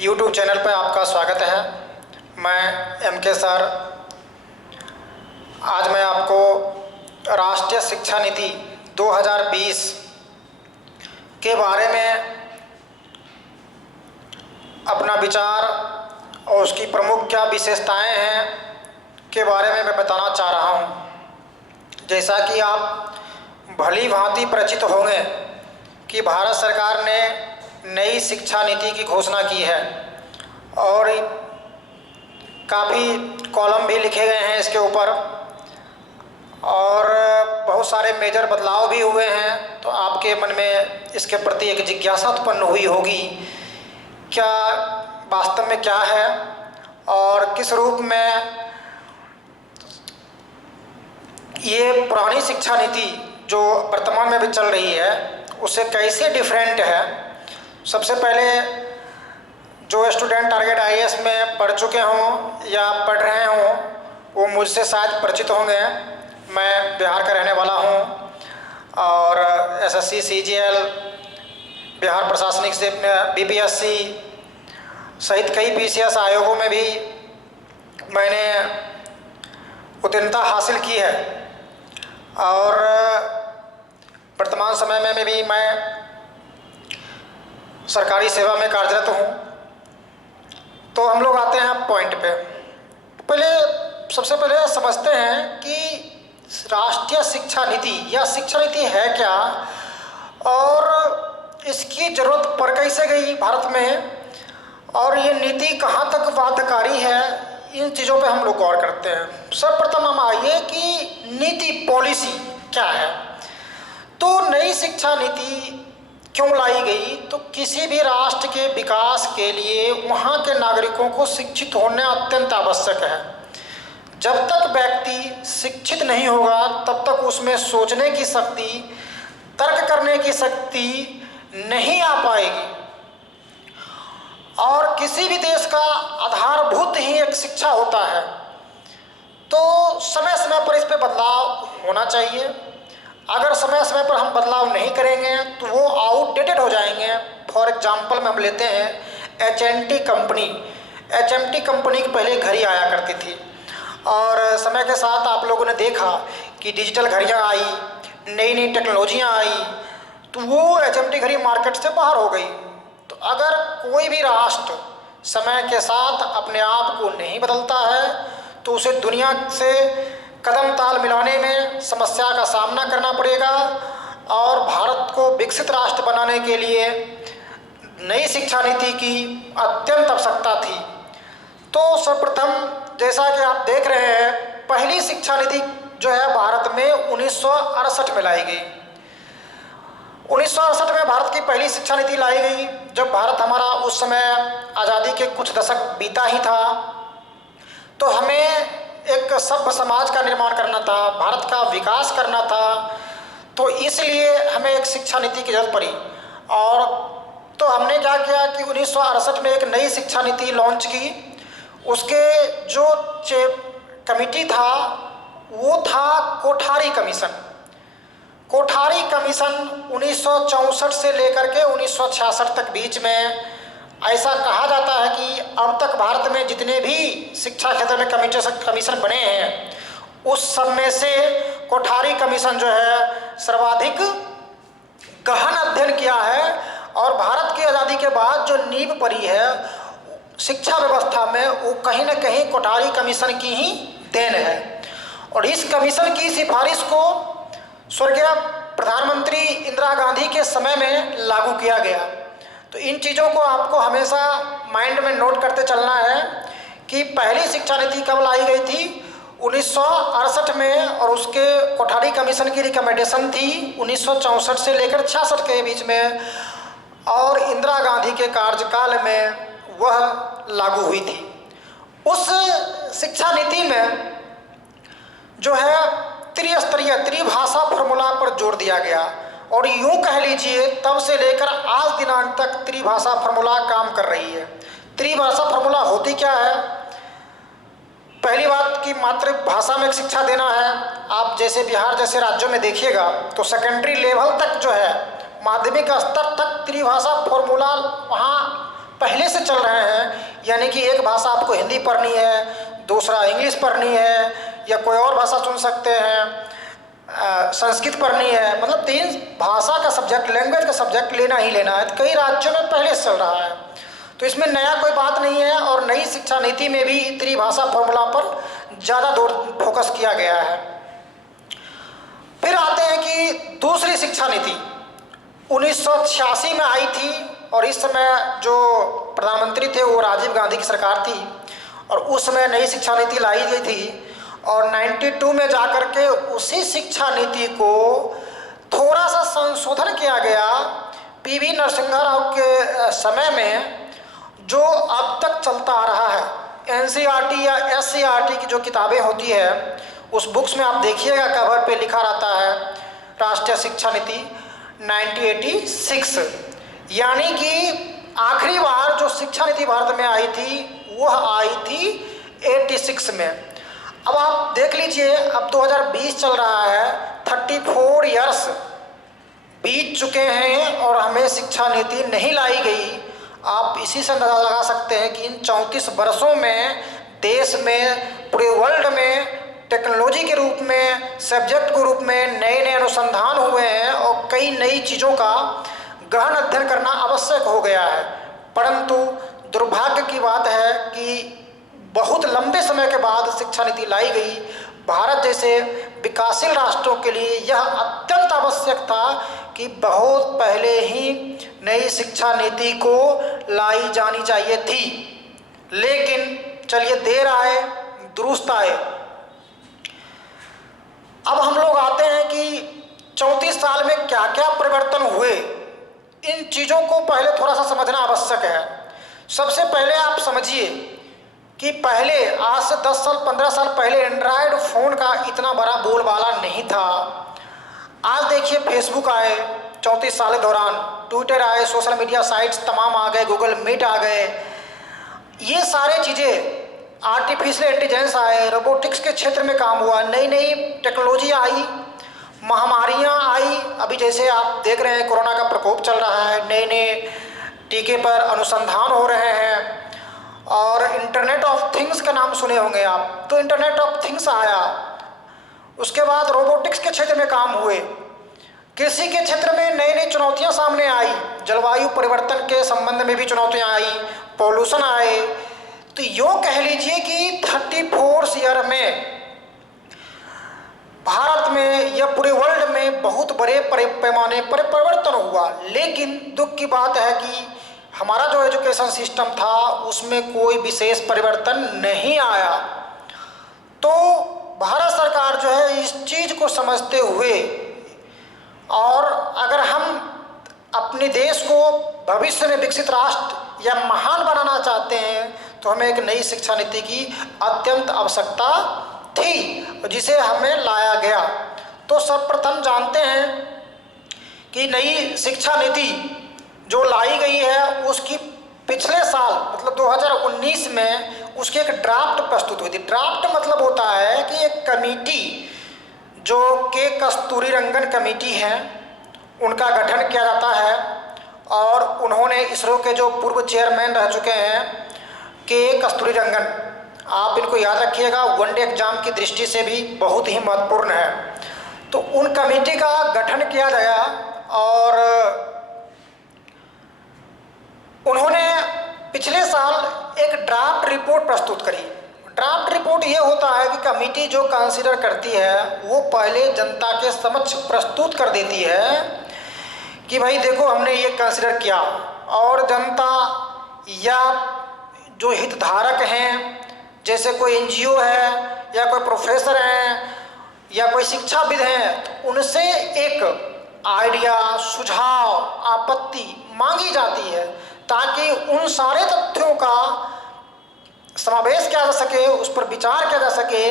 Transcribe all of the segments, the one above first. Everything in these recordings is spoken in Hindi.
YouTube चैनल पर आपका स्वागत है। मैं MK सर। आज मैं आपको राष्ट्रीय शिक्षा नीति 2020 के बारे में अपना विचार और उसकी प्रमुख क्या विशेषताएं हैं के बारे में मैं बताना चाह रहा हूं। जैसा कि आप भली भांति परिचित होंगे कि भारत सरकार ने नई शिक्षा नीति की घोषणा की है और काफ़ी कॉलम भी लिखे गए हैं इसके ऊपर और बहुत सारे मेजर बदलाव भी हुए हैं। तो आपके मन में इसके प्रति एक जिज्ञासा उत्पन्न हुई होगी, क्या वास्तव में क्या है और किस रूप में ये पुरानी शिक्षा नीति जो वर्तमान में भी चल रही है उससे कैसे डिफरेंट है। सबसे पहले जो स्टूडेंट टारगेट IAS में पढ़ चुके हों या पढ़ रहे हों वो मुझसे शायद परिचित होंगे। मैं बिहार का रहने वाला हूं और SSC CGL बिहार प्रशासनिक से BPSC सहित कई PCS आयोगों में भी मैंने उत्तीर्णता हासिल की है और वर्तमान समय में भी मैं सरकारी सेवा में कार्यरत हूँ। तो हम लोग आते हैं पॉइंट पे। सबसे पहले समझते हैं कि राष्ट्रीय शिक्षा नीति या शिक्षा नीति है क्या और इसकी ज़रूरत पड़ कैसे गई भारत में और ये नीति कहाँ तक बाध्यकारी है, इन चीज़ों पे हम लोग गौर करते हैं। सर्वप्रथम हम आइए कि नीति पॉलिसी क्या है। तो नई शिक्षा नीति क्यों लाई गई? तो किसी भी राष्ट्र के विकास के लिए वहाँ के नागरिकों को शिक्षित होना अत्यंत आवश्यक है। जब तक व्यक्ति शिक्षित नहीं होगा तब तक उसमें सोचने की शक्ति, तर्क करने की शक्ति नहीं आ पाएगी। और किसी भी देश का आधारभूत ही एक शिक्षा होता है। तो समय समय पर इस पर बदलाव होना चाहिए। अगर समय समय पर हम बदलाव नहीं करेंगे तो वो आउटडेटेड हो जाएंगे। फॉर एग्जांपल में हम लेते हैं HMT कंपनी। HMT कंपनी की पहले घड़ी आया करती थी और समय के साथ आप लोगों ने देखा कि डिजिटल घड़ियाँ आई, नई नई टेक्नोलॉजियाँ आई, तो वो HMT घड़ी मार्केट से बाहर हो गई। तो अगर कोई भी राष्ट्र समय के साथ अपने आप को नहीं बदलता है तो उसे दुनिया से कदम ताल मिलाने में समस्या का सामना करना पड़ेगा। और भारत को विकसित राष्ट्र बनाने के लिए नई शिक्षा नीति की अत्यंत आवश्यकता थी। तो सर्वप्रथम जैसा कि आप देख रहे हैं, पहली शिक्षा नीति जो है भारत में 1968 में लाई गई। 1968 में भारत की पहली शिक्षा नीति लाई गई। जब भारत हमारा उस समय आज़ादी के कुछ दशक बीता ही था तो हमें एक सभ्य समाज का निर्माण करना था, भारत का विकास करना था। तो इसलिए हमें एक शिक्षा नीति की जरूरत पड़ी और तो हमने क्या किया कि 1968 में एक नई शिक्षा नीति लॉन्च की। उसके जो कमिटी था वो था कोठारी कमीशन। कोठारी कमीशन 1964 से लेकर के 1966 तक बीच में ऐसा कहा जाता है कि अब तक भारत में जितने भी शिक्षा क्षेत्र में कमीशन बने हैं उस सब में से कोठारी कमीशन जो है सर्वाधिक गहन अध्ययन किया है और भारत की आज़ादी के बाद जो नींव पड़ी है शिक्षा व्यवस्था में वो कहीं ना कहीं कोठारी कमीशन की ही देन है। और इस कमीशन की सिफारिश को स्वर्गीय प्रधानमंत्री इंदिरा गांधी के समय में लागू किया गया। तो इन चीज़ों को आपको हमेशा माइंड में नोट करते चलना है कि पहली शिक्षा नीति कब लाई गई थी, 1968 में, और उसके कोठारी कमीशन की रिकमेंडेशन थी 1964 से लेकर 66 के बीच में और इंदिरा गांधी के कार्यकाल में वह लागू हुई थी। उस शिक्षा नीति में जो है त्रिस्तरीय त्रिभाषा फॉर्मूला पर जोर दिया गया और यूँ कह लीजिए तब से लेकर आज दिनांक तक त्रिभाषा फॉर्मूला काम कर रही है। त्रिभाषा फॉर्मूला होती क्या है? पहली बात कि मातृभाषा में शिक्षा देना है। आप जैसे बिहार जैसे राज्यों में देखिएगा तो सेकेंडरी लेवल तक जो है माध्यमिक स्तर तक त्रिभाषा फॉर्मूला वहाँ पहले से चल रहे हैं, यानी कि एक भाषा आपको हिंदी पढ़नी है, दूसरा इंग्लिश पढ़नी है, या कोई और भाषा चुन सकते हैं, संस्कृत पढ़नी है, मतलब 3 भाषा का सब्जेक्ट, लैंग्वेज का सब्जेक्ट लेना ही लेना है। कई राज्यों में पहले से चल रहा है, तो इसमें नया कोई बात नहीं है। और नई शिक्षा नीति में भी त्रिभाषा फॉर्मूला पर ज़्यादा फोकस किया गया है। फिर आते हैं कि दूसरी शिक्षा नीति 1986 में आई थी, और इस समय जो प्रधानमंत्री थे वो राजीव गांधी की सरकार थी, और उस समय नई शिक्षा नीति लाई गई थी। और 92 में जाकर के उसी शिक्षा नीति को थोड़ा सा संशोधन किया गया पीवी नरसिम्हा राव के समय में, जो अब तक चलता आ रहा है। एनसीईआरटी या एससीईआरटी की जो किताबें होती है, उस बुक्स में आप देखिएगा कवर पे लिखा रहता है राष्ट्रीय शिक्षा नीति 1986, यानी कि आखिरी बार जो शिक्षा नीति भारत में आई थी वह आई थी 86 में। अब आप देख लीजिए, अब 2020 चल रहा है, 34 ईयर्स बीत चुके हैं और हमें शिक्षा नीति नहीं लाई गई। आप इसी से अंदाजा लगा सकते हैं कि इन 34 वर्षों में देश में, पूरे वर्ल्ड में टेक्नोलॉजी के रूप में, सब्जेक्ट के रूप में नए नए अनुसंधान हुए हैं, और कई नई चीज़ों का गहन अध्ययन करना आवश्यक हो गया है। परंतु दुर्भाग्य की बात है कि बहुत लंबे समय के बाद शिक्षा नीति लाई गई। भारत जैसे विकासशील राष्ट्रों के लिए यह अत्यंत आवश्यक था कि बहुत पहले ही नई शिक्षा नीति को लाई जानी चाहिए थी। लेकिन चलिए, देर आए दुरुस्त आए। अब हम लोग आते हैं कि 34 साल में क्या क्या परिवर्तन हुए, इन चीज़ों को पहले थोड़ा सा समझना आवश्यक है। सबसे पहले आप समझिए कि पहले, आज से 10 साल 15 साल पहले एंड्रॉयड फ़ोन का इतना बड़ा बोलबाला नहीं था। आज देखिए, फेसबुक आए 34 साल के दौरान, ट्विटर आए, सोशल मीडिया साइट्स तमाम आ गए, गूगल मीट आ गए, ये सारे चीज़ें, आर्टिफिशियल इंटेलिजेंस आए, रोबोटिक्स के क्षेत्र में काम हुआ, नई नई टेक्नोलॉजी आई, महामारियाँ आई। अभी जैसे आप देख रहे हैं कोरोना का प्रकोप चल रहा है, नए नए टीके पर अनुसंधान हो रहे हैं। और इंटरनेट ऑफ थिंग्स का नाम सुने होंगे आप, तो इंटरनेट ऑफ थिंग्स आया। उसके बाद रोबोटिक्स के क्षेत्र में काम हुए, कृषि के क्षेत्र में नई नई चुनौतियां सामने आई, जलवायु परिवर्तन के संबंध में भी चुनौतियां आई, पॉल्यूशन आए। तो यूँ कह लीजिए कि 34 ईयर में भारत में या पूरे वर्ल्ड में बहुत बड़े पैमाने पर परिवर्तन हुआ। लेकिन दुख की बात है कि हमारा जो एजुकेशन सिस्टम था उसमें कोई विशेष परिवर्तन नहीं आया। तो भारत सरकार जो है इस चीज़ को समझते हुए, और अगर हम अपने देश को भविष्य में विकसित राष्ट्र या महान बनाना चाहते हैं, तो हमें एक नई शिक्षा नीति की अत्यंत आवश्यकता थी, जिसे हमें लाया गया। तो सर्वप्रथम जानते हैं कि नई शिक्षा नीति जो लाई गई है उसकी पिछले साल मतलब 2019 में उसकी एक ड्राफ्ट प्रस्तुत हुई थी। ड्राफ्ट मतलब होता है कि एक कमेटी, जो के कस्तूरीरंगन कमेटी है, उनका गठन किया जाता है। और उन्होंने इसरो के जो पूर्व चेयरमैन रह चुके हैं के कस्तूरीरंगन, आप इनको याद रखिएगा, वनडे एग्जाम की दृष्टि से भी बहुत ही महत्वपूर्ण है। तो उन कमेटी का गठन किया गया और उन्होंने पिछले साल एक ड्राफ्ट रिपोर्ट प्रस्तुत करी। ड्राफ्ट रिपोर्ट ये होता है कि कमेटी जो कंसीडर करती है वो पहले जनता के समक्ष प्रस्तुत कर देती है कि भाई देखो हमने ये कंसीडर किया, और जनता या जो हितधारक हैं, जैसे कोई एनजीओ है या कोई प्रोफेसर हैं या कोई शिक्षाविद हैं, तो उनसे एक आइडिया, सुझाव, आपत्ति मांगी जाती है ताकि उन सारे तथ्यों का समावेश किया जा सके, उस पर विचार किया जा सके।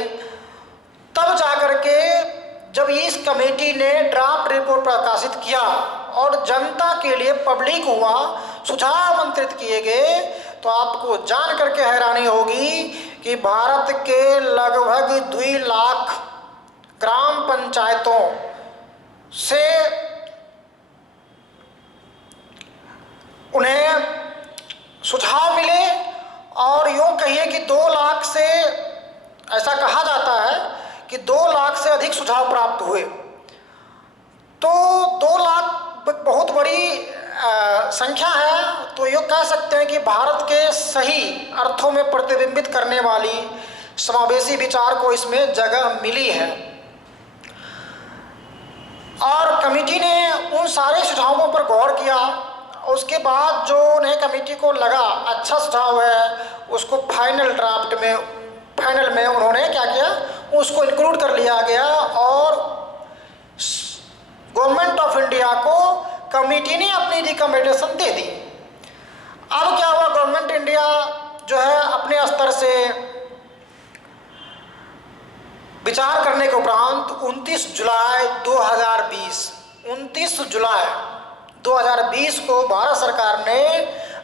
तब जाकर के जब इस कमेटी ने ड्राफ्ट रिपोर्ट प्रकाशित किया और जनता के लिए पब्लिक हुआ, सुझाव आमंत्रित किए गए, तो आपको जान करके हैरानी होगी कि भारत के लगभग 2 लाख ग्राम पंचायतों से उन्हें सुझाव मिले, और यूँ कहिए कि 2 लाख से, ऐसा कहा जाता है कि 2 लाख से अधिक सुझाव प्राप्त हुए। तो 2 लाख बहुत बड़ी संख्या है। तो ये कह सकते हैं कि भारत के सही अर्थों में प्रतिबिंबित करने वाली समावेशी विचार को इसमें जगह मिली है। और कमेटी ने उन सारे सुझावों पर गौर किया। उसके बाद जो उन्हें कमेटी को लगा अच्छा सुझाव है, उसको फाइनल में उन्होंने क्या किया, उसको इंक्लूड कर लिया गया और गवर्नमेंट ऑफ इंडिया को कमेटी ने अपनी रिकमेंडेशन दे दी। अब क्या हुआ, गवर्नमेंट इंडिया जो है अपने स्तर से विचार करने के उपरांत 29 जुलाई 2020 को भारत सरकार ने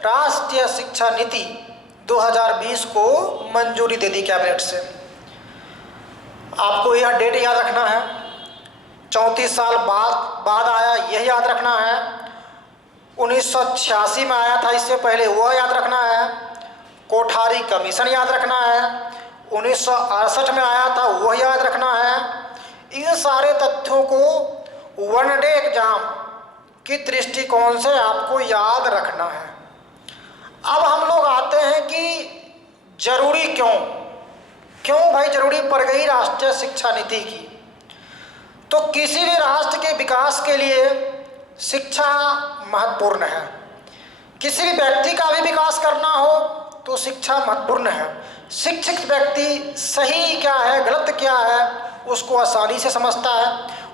राष्ट्रीय शिक्षा नीति 2020 को मंजूरी दे दी कैबिनेट से। आपको यह डेट याद रखना है, 34 साल बाद आया, यह याद रखना है। 1986 में आया था, इससे पहले वह याद रखना है। कोठारी कमीशन याद रखना है। 1968 में आया था, वह याद रखना है। इन सारे तथ्यों को वन डे एग्जाम की दृष्टिकोण से आपको याद रखना है। अब हम लोग आते हैं कि जरूरी क्यों भाई जरूरी पड़ गई राष्ट्रीय शिक्षा नीति की। तो किसी भी राष्ट्र के विकास के लिए शिक्षा महत्वपूर्ण है। किसी भी व्यक्ति का भी विकास करना हो तो शिक्षा महत्वपूर्ण है। शिक्षित व्यक्ति सही क्या है, गलत क्या है, उसको आसानी से समझता है,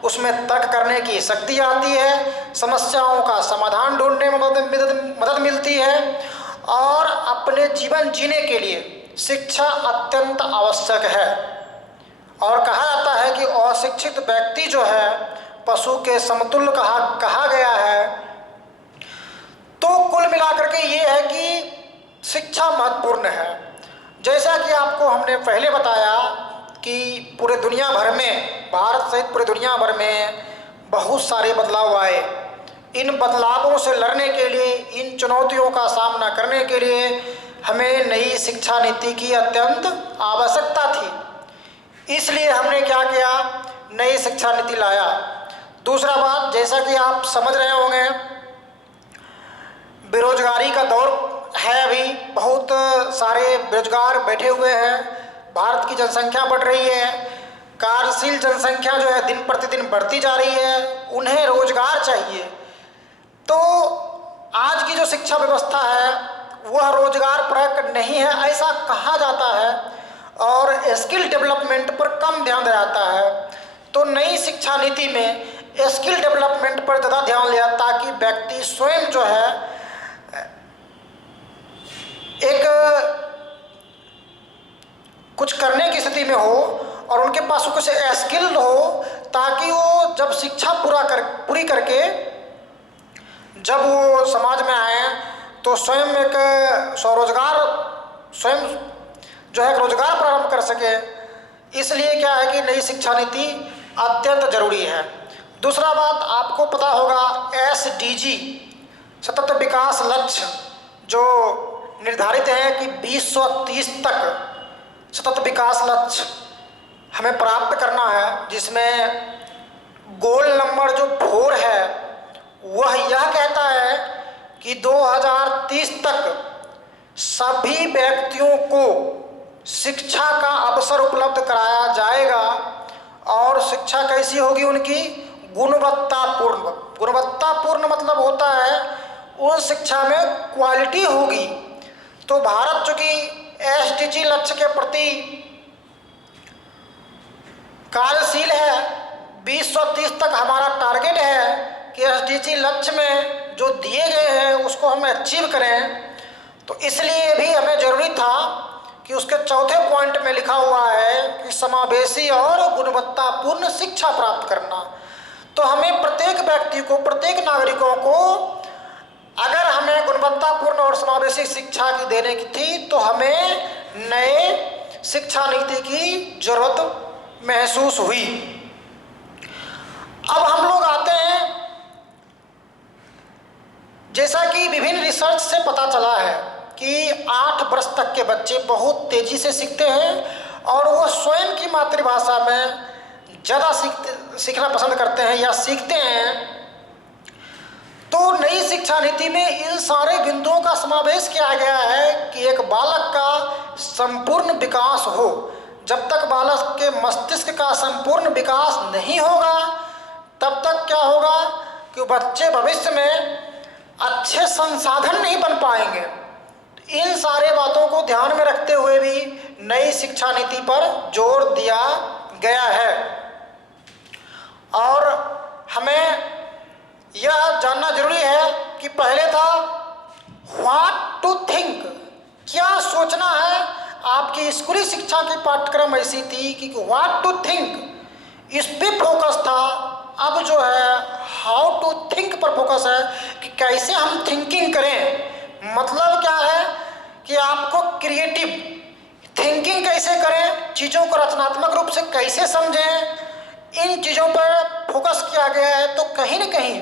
उसमें तर्क करने की शक्ति आती है, समस्याओं का समाधान ढूंढने में मदद मिलती है, और अपने जीवन जीने के लिए शिक्षा अत्यंत आवश्यक है। और कहा जाता है कि अशिक्षित व्यक्ति जो है पशु के समतुल्य कहा गया है। तो कुल मिलाकर के ये है कि शिक्षा महत्वपूर्ण है। जैसा कि आपको हमने पहले बताया कि पूरे दुनिया भर में, भारत सहित पूरे दुनिया भर में बहुत सारे बदलाव आए। इन बदलावों से लड़ने के लिए, इन चुनौतियों का सामना करने के लिए हमें नई शिक्षा नीति की अत्यंत आवश्यकता थी। इसलिए हमने क्या किया, नई शिक्षा नीति लाया। दूसरा बात, जैसा कि आप समझ रहे होंगे, बेरोजगारी का दौर है। अभी बहुत सारे बेरोजगार बैठे हुए हैं। भारत की जनसंख्या बढ़ रही है, कार्यशील जनसंख्या जो है दिन प्रतिदिन बढ़ती जा रही है, उन्हें रोजगार चाहिए। तो आज की जो शिक्षा व्यवस्था है वह रोजगार परक नहीं है, ऐसा कहा जाता है, और स्किल डेवलपमेंट पर कम ध्यान दिया जाता है। तो नई शिक्षा नीति में स्किल डेवलपमेंट पर ज़्यादा ध्यान दिया, ताकि व्यक्ति स्वयं जो है एक कुछ करने की स्थिति में हो और उनके पास कुछ स्किल हो, ताकि वो जब शिक्षा पूरी करके जब वो समाज में आए तो स्वयं एक स्वयं जो है रोजगार प्रारंभ कर सके। इसलिए क्या है कि नई शिक्षा नीति अत्यंत जरूरी है। दूसरा बात, आपको पता होगा SDG सतत विकास लक्ष्य जो निर्धारित है कि 2030 तक सतत विकास लक्ष्य हमें प्राप्त करना है, जिसमें गोल नंबर जो 4 है वह यह कहता है कि 2030 तक सभी व्यक्तियों को शिक्षा का अवसर उपलब्ध कराया जाएगा। और शिक्षा कैसी होगी उनकी, गुणवत्तापूर्ण मतलब होता है उस शिक्षा में क्वालिटी होगी। तो भारत चूंकि SDG लक्ष्य के प्रति कार्यशील है, 2030 तक हमारा टारगेट है कि SDG लक्ष्य में जो दिए गए हैं उसको हम अचीव करें। तो इसलिए भी हमें जरूरी था कि उसके चौथे पॉइंट में लिखा हुआ है कि समावेशी और गुणवत्तापूर्ण शिक्षा प्राप्त करना। तो हमें प्रत्येक व्यक्ति को, प्रत्येक नागरिकों को अगर हमें गुणवत्तापूर्ण और समावेशी शिक्षा की देने की थी तो हमें नए शिक्षा नीति की जरूरत महसूस हुई। अब हम लोग आते हैं, जैसा कि विभिन्न रिसर्च से पता चला है कि 8 वर्ष तक के बच्चे बहुत तेजी से सीखते हैं और वो स्वयं की मातृभाषा में ज़्यादा सीखना पसंद करते हैं या सीखते हैं। तो नई शिक्षा नीति में इन सारे बिंदुओं का समावेश किया गया है कि एक बालक का संपूर्ण विकास हो। जब तक बालक के मस्तिष्क का संपूर्ण विकास नहीं होगा तब तक क्या होगा कि बच्चे भविष्य में अच्छे संसाधन नहीं बन पाएंगे। इन सारे बातों को ध्यान में रखते हुए भी नई शिक्षा नीति पर जोर दिया गया है। और हमें यह जानना जरूरी है कि पहले था व्हाट टू थिंक, क्या सोचना है। आपकी स्कूली शिक्षा की पाठ्यक्रम ऐसी थी कि व्हाट टू थिंक, इस पे फोकस था। अब जो है हाउ टू थिंक पर फोकस है कि कैसे हम थिंकिंग करें। मतलब क्या है कि आपको क्रिएटिव थिंकिंग कैसे करें, चीज़ों को रचनात्मक रूप से कैसे समझें, इन चीज़ों पर फोकस किया गया है। तो कहीं न कहीं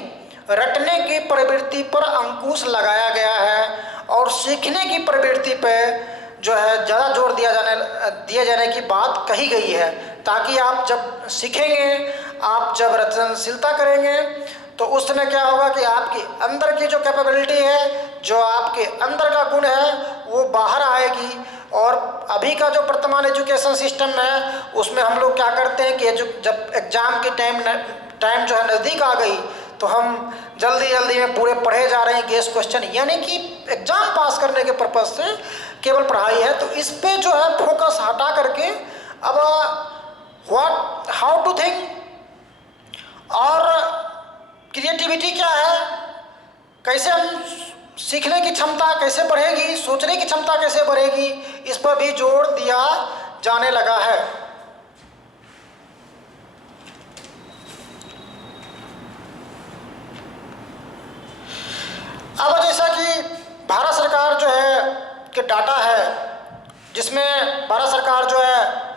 रटने की प्रवृत्ति पर अंकुश लगाया गया है और सीखने की प्रवृत्ति पर जो है ज़्यादा जोर दिए जाने की बात कही गई है, ताकि आप जब सीखेंगे, आप जब रचनाशीलता करेंगे तो उस समय क्या होगा कि आपके अंदर की जो कैपेबिलिटी है, जो आपके अंदर का गुण है, वो बाहर आएगी। और अभी का जो वर्तमान एजुकेशन सिस्टम है उसमें हम लोग क्या करते हैं कि जब एग्ज़ाम की टाइम जो है नज़दीक आ गई तो हम जल्दी में पूरे पढ़े जा रहे हैं गेस क्वेश्चन, यानी कि एग्ज़ाम पास करने के पर्पज़ से केवल पढ़ाई है। तो इस पे जो है फोकस हटा करके अब हाउ टू थिंक और क्रिएटिविटी क्या है, कैसे हम सीखने की क्षमता कैसे बढ़ेगी, सोचने की क्षमता कैसे बढ़ेगी, इस पर भी जोर दिया जाने लगा है। अब जैसा कि भारत सरकार जो है कि डाटा है, जिसमें भारत सरकार जो है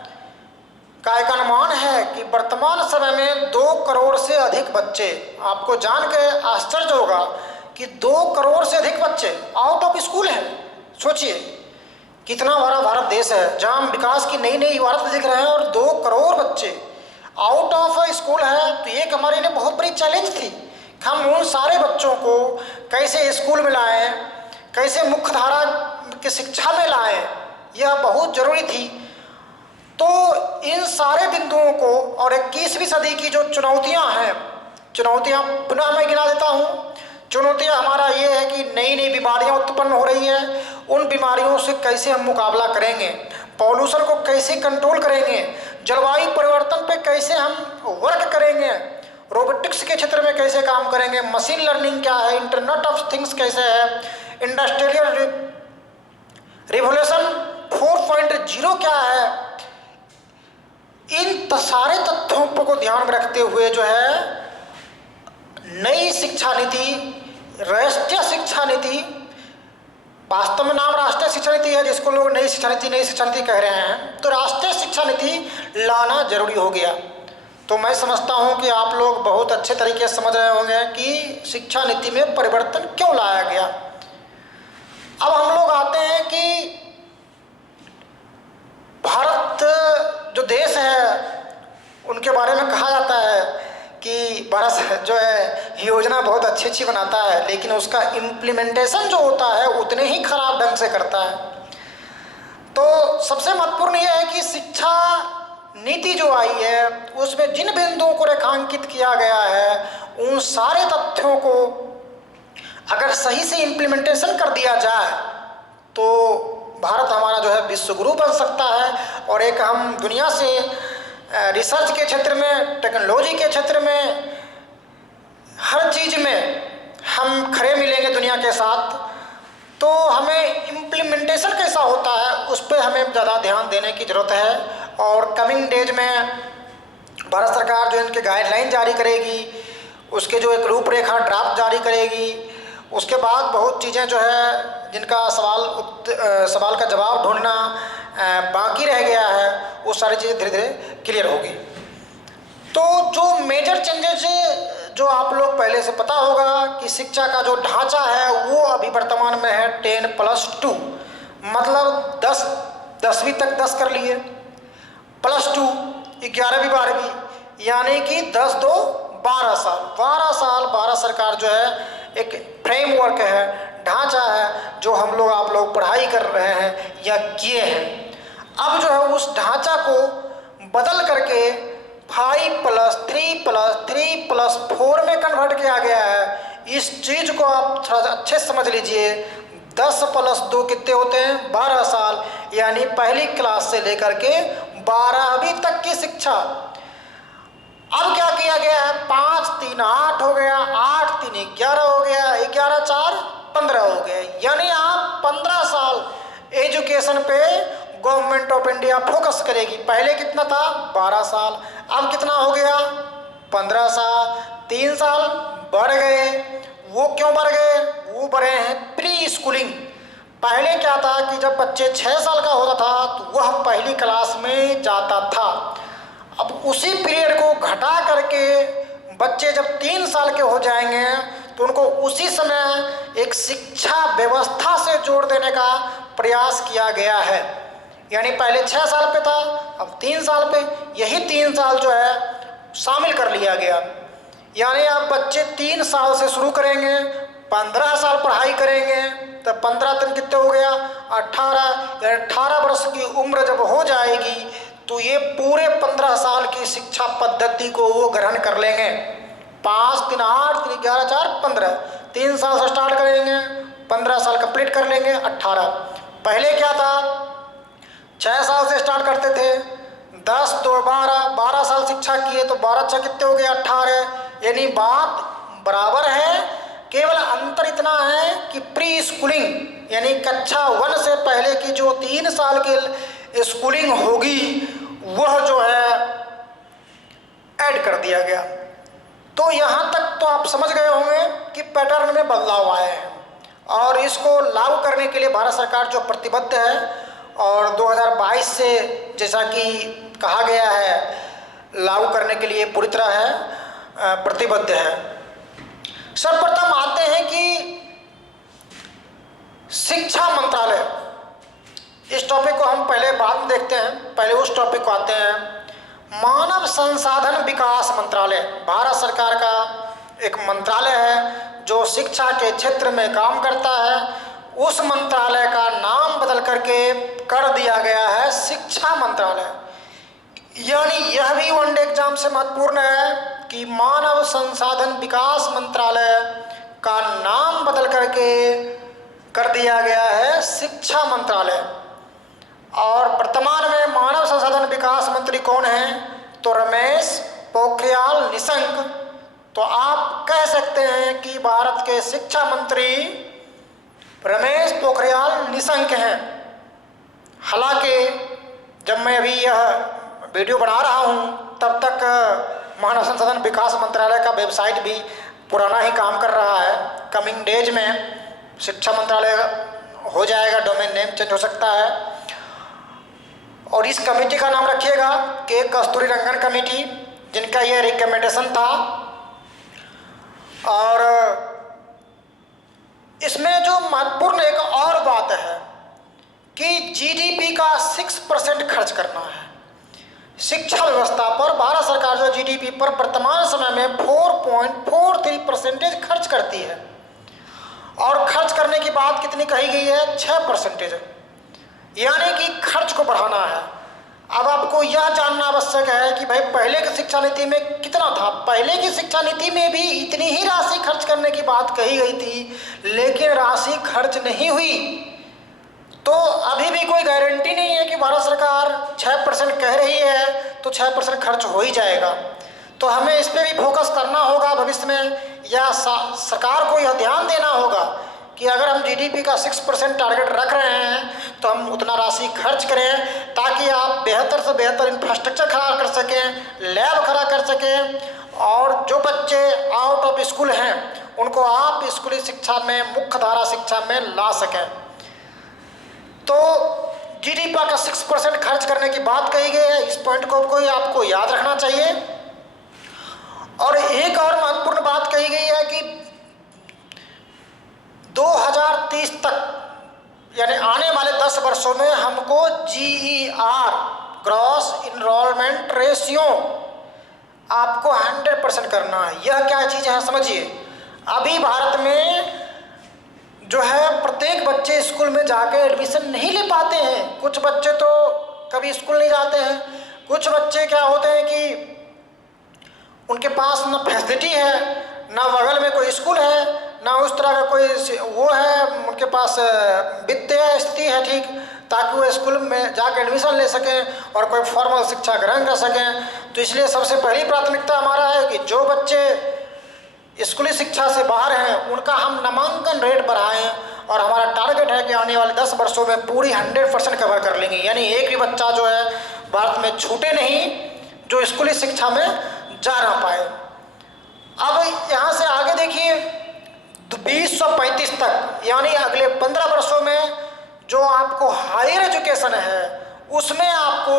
का एक अनुमान है कि वर्तमान समय में 2 करोड़ से अधिक बच्चे, आपको जान के आश्चर्य होगा कि 2 करोड़ से अधिक बच्चे आउट ऑफ स्कूल हैं। सोचिए कितना बड़ा भारत देश है जहाँ हम विकास की नई इमारत दिख रहे हैं और 2 करोड़ बच्चे आउट ऑफ स्कूल है। तो एक हमारे लिए बहुत बड़ी चैलेंज थी कि हम उन सारे बच्चों को कैसे स्कूल में लाएं, कैसे मुख्य धारा की शिक्षा में लाएं, यह बहुत ज़रूरी थी। तो इन सारे बिंदुओं को और 21वीं सदी की जो चुनौतियां हैं, चुनौतियां पुनः मैं गिना देता हूँ। चुनौतियां हमारा ये है कि नई बीमारियां उत्पन्न हो रही हैं, उन बीमारियों से कैसे हम मुकाबला करेंगे, पॉल्यूशन को कैसे कंट्रोल करेंगे, जलवायु परिवर्तन पे कैसे हम वर्क करेंगे, रोबोटिक्स के क्षेत्र में कैसे काम करेंगे, मशीन लर्निंग क्या है, इंटरनेट ऑफ थिंग्स कैसे है, इंडस्ट्रियल रिवोल्यूशन 4.0 क्या है। इन सारे तथ्यों को ध्यान में रखते हुए जो है नई शिक्षा नीति, राष्ट्रीय शिक्षा नीति, वास्तव में नाम राष्ट्रीय शिक्षा नीति है, जिसको लोग नई शिक्षा नीति कह रहे हैं, तो राष्ट्रीय शिक्षा नीति लाना जरूरी हो गया। तो मैं समझता हूं कि आप लोग बहुत अच्छे तरीके से समझ रहे होंगे कि शिक्षा नीति में परिवर्तन क्यों लाया गया। अब हम लोग आते हैं कि भारत जो देश है उनके बारे में कहा जाता है कि भारत जो है योजना बहुत अच्छी बनाता है, लेकिन उसका इम्प्लीमेंटेशन जो होता है उतने ही खराब ढंग से करता है। तो सबसे महत्वपूर्ण यह है कि शिक्षा नीति जो आई है उसमें जिन बिंदुओं को रेखांकित किया गया है उन सारे तथ्यों को अगर सही से इम्प्लीमेंटेशन कर दिया जाए तो भारत हमारा जो है विश्व गुरु बन सकता है और एक हम दुनिया से रिसर्च के क्षेत्र में, टेक्नोलॉजी के क्षेत्र में, हर चीज़ में हम खड़े मिलेंगे दुनिया के साथ। तो हमें इम्प्लीमेंटेशन कैसा होता है उस पर हमें ज़्यादा ध्यान देने की ज़रूरत है। और कमिंग डेज में भारत सरकार जो इनके गाइडलाइन जारी करेगी, उसके जो एक रूपरेखा ड्राफ्ट जारी करेगी, उसके बाद बहुत चीज़ें जो है जिनका सवाल का जवाब ढूंढना बाकी रह गया है, वो सारी चीज़ें धीरे धीरे क्लियर होगी। तो जो मेजर चेंजेस जो आप लोग पहले से पता होगा कि शिक्षा का जो ढांचा है वो अभी वर्तमान में है 10+2, मतलब 10वीं तक 10 कर लिए, +2 11वीं 12वीं, यानी कि 10 2 12 साल। 12 साल भारत सरकार जो है एक फ्रेमवर्क है, ढांचा है, जो हम लोग आप लोग पढ़ाई कर रहे हैं या किए हैं। अब जो है उस ढांचा को बदल करके 5+3+3+4 में कन्वर्ट किया गया है। इस चीज को आप थोड़ा अच्छे से समझ लीजिए। 10+2 कितने होते हैं? 12 साल, यानी पहली क्लास से लेकर के 12वीं तक की शिक्षा। अब क्या किया गया है? 5 3 8 हो गया, 8 3 11 हो गया, 11 4 15 हो गया, यानी आप 15 साल एजुकेशन पे गवर्नमेंट ऑफ इंडिया फोकस करेगी। पहले कितना था? 12 साल, अब कितना हो गया? 15 साल। 3 साल बढ़ गए। वो क्यों बढ़ गए? वो बढ़े हैं प्री स्कूलिंग। पहले क्या था कि जब बच्चे 6 साल का होता था तो वह पहली क्लास में जाता था। अब उसी पीरियड को घटा करके बच्चे जब 3 साल के हो जाएंगे तो उनको उसी समय एक शिक्षा व्यवस्था से जोड़ देने का प्रयास किया गया है। यानी पहले 6 साल पे था, अब 3 साल पे, यही 3 साल जो है शामिल कर लिया गया। यानी आप बच्चे 3 साल से शुरू करेंगे, 15 साल पढ़ाई करेंगे, तो 15 दिन कितने हो गया? 18, यानी 18 वर्ष की उम्र जब हो जाएगी तो ये पूरे 15 साल की शिक्षा पद्धति को वो ग्रहण कर लेंगे। 5 3 8 3 11 4 15, 3 साल से स्टार्ट करेंगे, 15 साल कंप्लीट कर लेंगे, 18। पहले क्या था? 6 साल से स्टार्ट करते थे, 10 2 12, 12 साल शिक्षा किए तो 12 6 कितने हो गए? 18, यानी बात बराबर है। केवल अंतर इतना है कि प्री स्कूलिंग यानी कक्षा 1 से पहले की जो 3 साल की स्कूलिंग होगी वह जो है ऐड कर दिया गया। तो यहाँ तक तो आप समझ गए होंगे कि पैटर्न में बदलाव आए हैं और इसको लागू करने के लिए भारत सरकार जो प्रतिबद्ध है और 2022 से जैसा कि कहा गया है लागू करने के लिए पूरी तरह है प्रतिबद्ध है। सर्वप्रथम आते हैं कि शिक्षा मंत्रालय, इस टॉपिक को हम पहले बाद में देखते हैं, पहले उस टॉपिक को आते हैं। मानव संसाधन विकास मंत्रालय भारत सरकार का एक मंत्रालय है जो शिक्षा के क्षेत्र में काम करता है। उस मंत्रालय का नाम बदल करके कर दिया गया है शिक्षा मंत्रालय। यानी यह भी वनडे एग्जाम से महत्वपूर्ण है कि मानव संसाधन विकास मंत्रालय का नाम बदल करके कर दिया गया है शिक्षा मंत्रालय। और वर्तमान में मानव संसाधन विकास मंत्री कौन है? तो रमेश पोखरियाल निशंक। तो आप कह सकते हैं कि भारत के शिक्षा मंत्री रमेश पोखरियाल निशंक हैं। हालांकि जब मैं अभी यह वीडियो बना रहा हूं तब तक मानव संसाधन विकास मंत्रालय का वेबसाइट भी पुराना ही काम कर रहा है। कमिंग डेज में शिक्षा मंत्रालय हो जाएगा, डोमेन नेम चेंज हो सकता है। और इस कमेटी का नाम रखिएगा के कस्तूरी रंगन कमेटी, जिनका यह रिकमेंडेशन था। और इसमें जो महत्वपूर्ण एक और बात है कि जीडीपी का 6% खर्च करना है शिक्षा व्यवस्था पर। भारत सरकार जो जीडीपी पर वर्तमान समय में 4.43% खर्च करती है और खर्च करने की बात कितनी कही गई है? 6%, यानी कि खर्च को बढ़ाना है। अब आपको यह जानना आवश्यक है कि भाई पहले की शिक्षा नीति में कितना था। पहले की शिक्षा नीति में भी इतनी ही राशि खर्च करने की बात कही गई थी, लेकिन राशि खर्च नहीं हुई। तो अभी भी कोई गारंटी नहीं है कि भारत सरकार 6% कह रही है तो 6% खर्च हो ही जाएगा। तो हमें इस पर भी फोकस करना होगा भविष्य में, या सरकार को यह ध्यान देना होगा कि अगर हम जीडीपी का 6% टारगेट रख रहे हैं तो हम उतना राशि खर्च करें ताकि आप बेहतर से बेहतर इंफ्रास्ट्रक्चर खड़ा कर सकें, लैब खड़ा कर सकें और जो बच्चे आउट ऑफ स्कूल हैं उनको आप स्कूली शिक्षा में, मुख्य धारा शिक्षा में ला सकें। तो जीडीपी का 6% खर्च करने की बात कही गई है। इस पॉइंट को आपको याद रखना चाहिए। और एक और महत्वपूर्ण बात कही गई है कि 2030 तक यानी आने वाले 10 वर्षों में हमको GER ग्रॉस इनरोलमेंट रेशियो आपको 100% करना है। यह क्या चीज़ है समझिए। अभी भारत में जो है प्रत्येक बच्चे स्कूल में जाके एडमिशन नहीं ले पाते हैं। कुछ बच्चे तो कभी स्कूल नहीं जाते हैं, कुछ बच्चे क्या होते हैं कि उनके पास ना फैसिलिटी है, ना बगल में कोई स्कूल है, ना उस तरह का कोई वो है, उनके पास वित्तीय स्थिति है ठीक, ताकि वो स्कूल में जाकर एडमिशन ले सकें और कोई फॉर्मल शिक्षा ग्रहण कर सकें। तो इसलिए सबसे पहली प्राथमिकता हमारा है कि जो बच्चे स्कूली शिक्षा से बाहर हैं उनका हम नामांकन रेट बढ़ाएं, और हमारा टारगेट है कि आने वाले 10 वर्षों में पूरी 100% कवर कर लेंगे। यानी एक भी बच्चा जो है भारत में छूटे नहीं जो स्कूली शिक्षा में जा ना पाए। अब यहाँ से आगे देखिए 2035 तक यानी अगले 15 वर्षों में जो आपको हायर एजुकेशन है उसमें आपको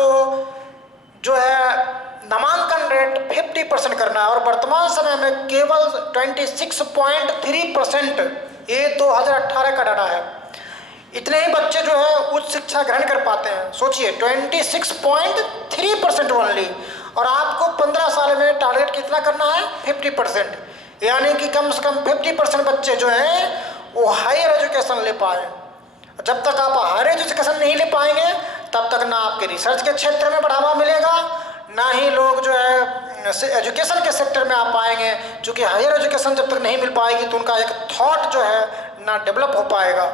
जो है नामांकन रेट 50% करना है, और वर्तमान समय में केवल 26.3%, ये 2018 का डाटा है, इतने ही बच्चे जो है उच्च शिक्षा ग्रहण कर पाते हैं। सोचिए 26.3% ओनली, और आपको 15 साल में टारगेट कितना करना है 50%, यानी कि कम से कम 50% बच्चे जो हैं वो हायर एजुकेशन ले पाए। जब तक आप हायर एजुकेशन नहीं ले पाएंगे तब तक ना आपके रिसर्च के क्षेत्र में बढ़ावा मिलेगा, ना ही लोग जो है एजुकेशन के सेक्टर में आ पाएंगे। क्योंकि हायर एजुकेशन जब तक नहीं मिल पाएगी तो उनका एक थॉट जो है ना डेवलप हो पाएगा।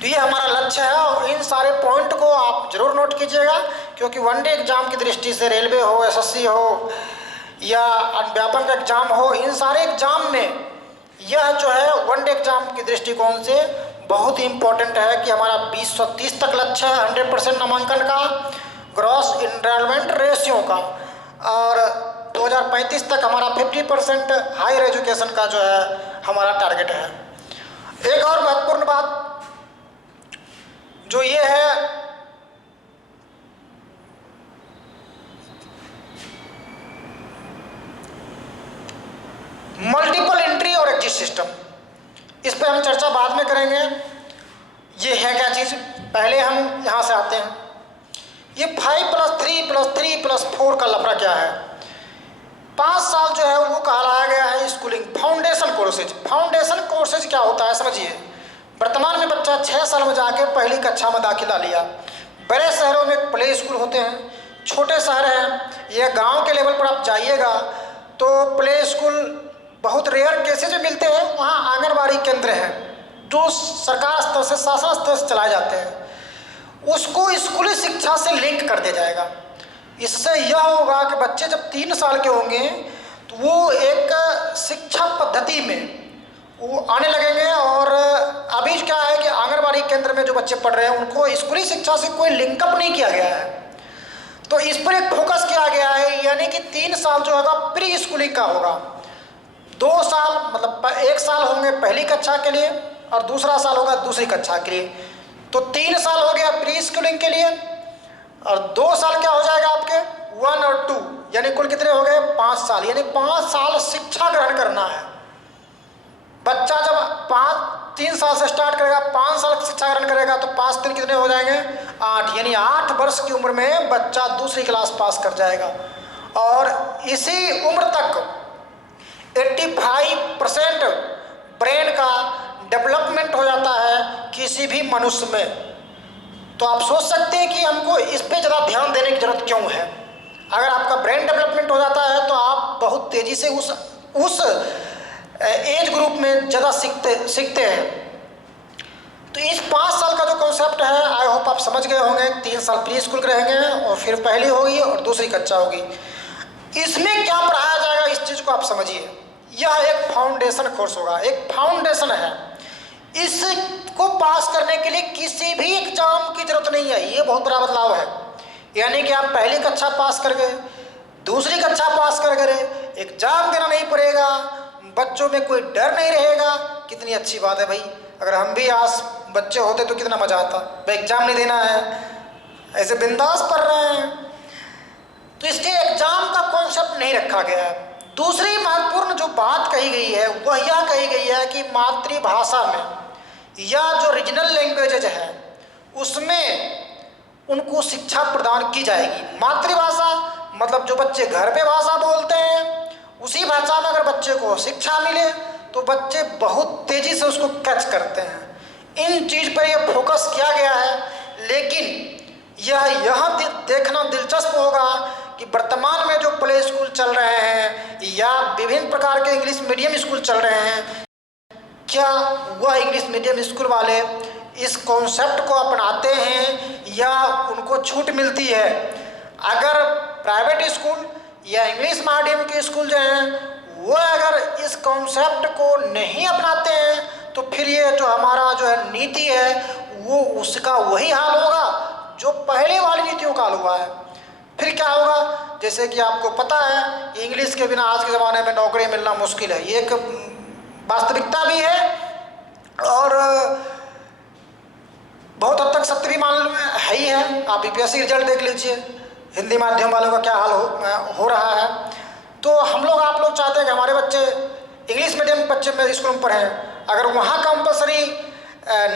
तो ये हमारा लक्ष्य है, और इन सारे पॉइंट को आप जरूर नोट कीजिएगा, क्योंकि वनडे एग्जाम की दृष्टि से रेलवे हो, SSC हो या व्यापक एग्जाम हो, इन सारे एग्जाम में यह जो है वनडे एग्जाम की दृष्टिकोण से बहुत ही इम्पोर्टेंट है कि हमारा 2030 तक लक्ष्य है 100% नामांकन का, ग्रॉस इनरोलमेंट रेशियो का, और 2035 तक हमारा 50% हायर एजुकेशन का जो है हमारा टारगेट है। एक और महत्वपूर्ण बात जो ये है मल्टीपल एंट्री और एग्जिट सिस्टम, इस पर हम चर्चा बाद में करेंगे। ये है क्या चीज़, पहले हम यहाँ से आते हैं। ये 5+3+3+4 का लफड़ा क्या है। 5 साल जो है वो कहलाया गया है schooling foundation courses. Foundation courses क्या होता है समझिए। वर्तमान में बच्चा 6 साल में जाके पहली कक्षा में दाखिला लिया। बड़े शहरों में प्ले स्कूल होते हैं, छोटे शहर हैं या गांव के लेवल पर आप जाइएगा तो प्ले स्कूल बहुत रेयर केसेज में मिलते हैं। वहाँ आंगनबाड़ी केंद्र हैं जो सरकार स्तर से, शासन स्तर से चलाए जाते हैं, उसको स्कूली शिक्षा से लिंक कर दिया जाएगा। इससे यह होगा कि बच्चे जब 3 साल के होंगे तो वो एक शिक्षा पद्धति में वो आने लगेंगे। और अभी क्या है कि आंगनबाड़ी केंद्र में जो बच्चे पढ़ रहे हैं उनको स्कूली शिक्षा से कोई लिंकअप नहीं किया गया है, तो इस पर एक फोकस किया गया है। यानी कि 3 साल जो होगा प्री स्कूलिंग का होगा, 2 साल मतलब 1 साल होंगे पहली कक्षा के लिए और दूसरा साल होगा दूसरी कक्षा के लिए। तो 3 साल हो गया प्री स्कूलिंग के लिए, और 2 साल क्या हो जाएगा आपके 1 और 2, यानी कुल कितने हो गए 5 साल। यानी 5 साल शिक्षा ग्रहण करना है। बच्चा जब 3 साल से स्टार्ट करेगा, 5 साल शिक्षा ग्रहण करेगा तो 5 दिन कितने हो जाएंगे 8, यानी 8 वर्ष की उम्र में बच्चा दूसरी क्लास पास कर जाएगा। और इसी उम्र तक 85% ब्रेन का डेवलपमेंट हो जाता है किसी भी मनुष्य में। तो आप सोच सकते हैं कि हमको इस पे ज़्यादा ध्यान देने की जरूरत क्यों है। अगर आपका ब्रेन डेवलपमेंट हो जाता है तो आप बहुत तेज़ी से उस एज ग्रुप में ज़्यादा सीखते हैं। तो इस 5 साल का जो कॉन्सेप्ट है आई होप आप समझ गए होंगे। 3 साल प्री स्कूल के रहेंगे और फिर पहली होगी और दूसरी कक्षा होगी। इसमें क्या पढ़ाया जाएगा इस चीज़ को आप समझिए। यह एक फाउंडेशन कोर्स होगा, एक फाउंडेशन है। इसको पास करने के लिए किसी भी एग्जाम की जरूरत नहीं है। ये बहुत बड़ा बदलाव है। यानी कि आप पहली कक्षा पास कर गए, दूसरी कक्षा पास कर गए, एग्जाम देना नहीं पड़ेगा, बच्चों में कोई डर नहीं रहेगा। कितनी अच्छी बात है भाई। अगर हम भी आज बच्चे होते तो कितना मजा आता भाई, एग्जाम नहीं देना है, ऐसे बिंदास पढ़ रहे हैं। तो इसके एग्जाम का कॉन्सेप्ट नहीं रखा गया है। दूसरी महत्वपूर्ण जो बात कही गई है वह यह कही गई है कि मातृभाषा में या जो रीजनल लैंग्वेजेज है उसमें उनको शिक्षा प्रदान की जाएगी। मातृभाषा मतलब जो बच्चे घर पे भाषा बोलते हैं उसी भाषा में अगर बच्चे को शिक्षा मिले तो बच्चे बहुत तेजी से उसको कैच करते हैं। इन चीज़ पर यह फोकस किया गया है, लेकिन यह देखना दिलचस्प होगा कि वर्तमान में जो प्ले स्कूल चल रहे हैं या विभिन्न प्रकार के इंग्लिश मीडियम स्कूल चल रहे हैं, क्या वह इंग्लिश मीडियम स्कूल वाले इस कॉन्सेप्ट को अपनाते हैं या उनको छूट मिलती है। अगर प्राइवेट स्कूल या इंग्लिश मीडियम के स्कूल जो हैं वो अगर इस कॉन्सेप्ट को नहीं अपनाते हैं तो फिर ये जो हमारा जो है नीति है वो उसका वही हाल होगा जो पहले वाली नीतियों का हाल हुआ है। फिर क्या होगा, जैसे कि आपको पता है इंग्लिश के बिना आज के ज़माने में नौकरी मिलना मुश्किल है, ये एक वास्तविकता भी है और बहुत हद तक सत्य भी मान है ही है। आप यूपीएससी रिजल्ट देख लीजिए, हिंदी माध्यम वालों का क्या हाल हो रहा है। तो हम लोग आप लोग चाहते हैं कि हमारे बच्चे इंग्लिश मीडियम बच्चे में स्कूल में पढ़ें, अगर वहाँ कंपलसरी